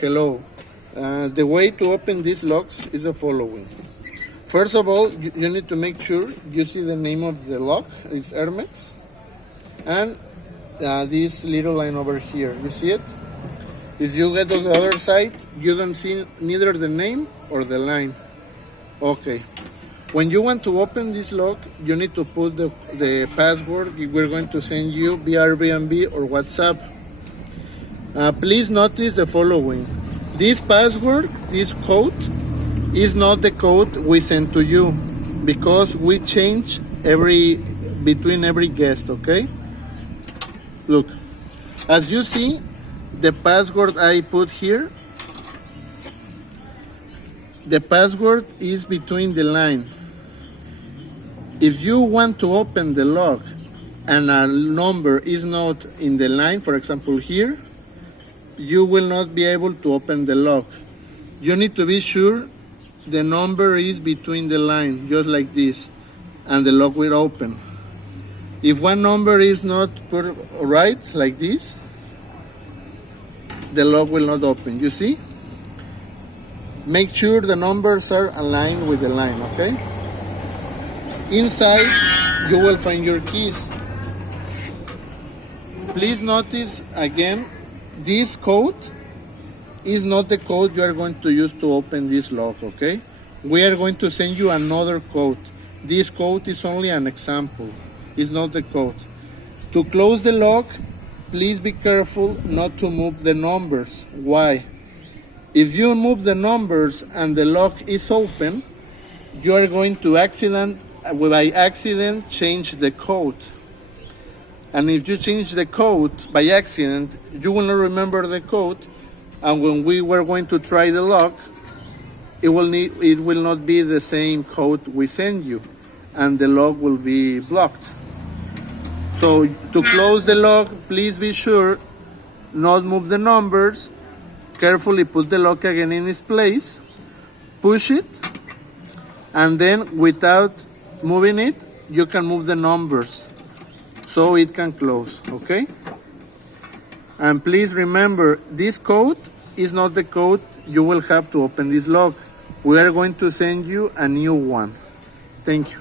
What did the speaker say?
Hello. The way to open these locks is the following. First of all, you need to make sure you see the name of the lock. It's Hermex. And this little line over here. You see it? If you get to the other side, you don't see neither the name or the line. Okay. When you want to open this lock, you need to put the password we're going to send you via Airbnb or WhatsApp. Please notice the following. This password, this code, is not the code we send to you because we change between every guest, okay? Look, as you see, the password I put here, the password is between the line. If you want to open the lock and a number is not in the line, for example here, you will not be able to open the lock. You need to be sure the number is between the line, just like this, and the lock will open. If one number is not put right, like this, the lock will not open. You see? Make sure the numbers are aligned with the line, okay? Inside, you will find your keys. Please notice again, this code is not the code you are going to use to open this lock, okay? We are going to send you another code. This code is only an example. It's not the code. To close the lock, please be careful not to move the numbers. Why? If you move the numbers and the lock is open, you are going to by accident change the code. And if you change the code by accident, you will not remember the code, and when we were going to try the lock, it will not be the same code we send you, and the lock will be blocked. So to close the lock, please be sure not move the numbers, carefully put the lock again in its place, push it, and then without moving it, you can move the numbers so it can close, okay? And please remember, this code is not the code you will have to open this lock. We are going to send you a new one. Thank you.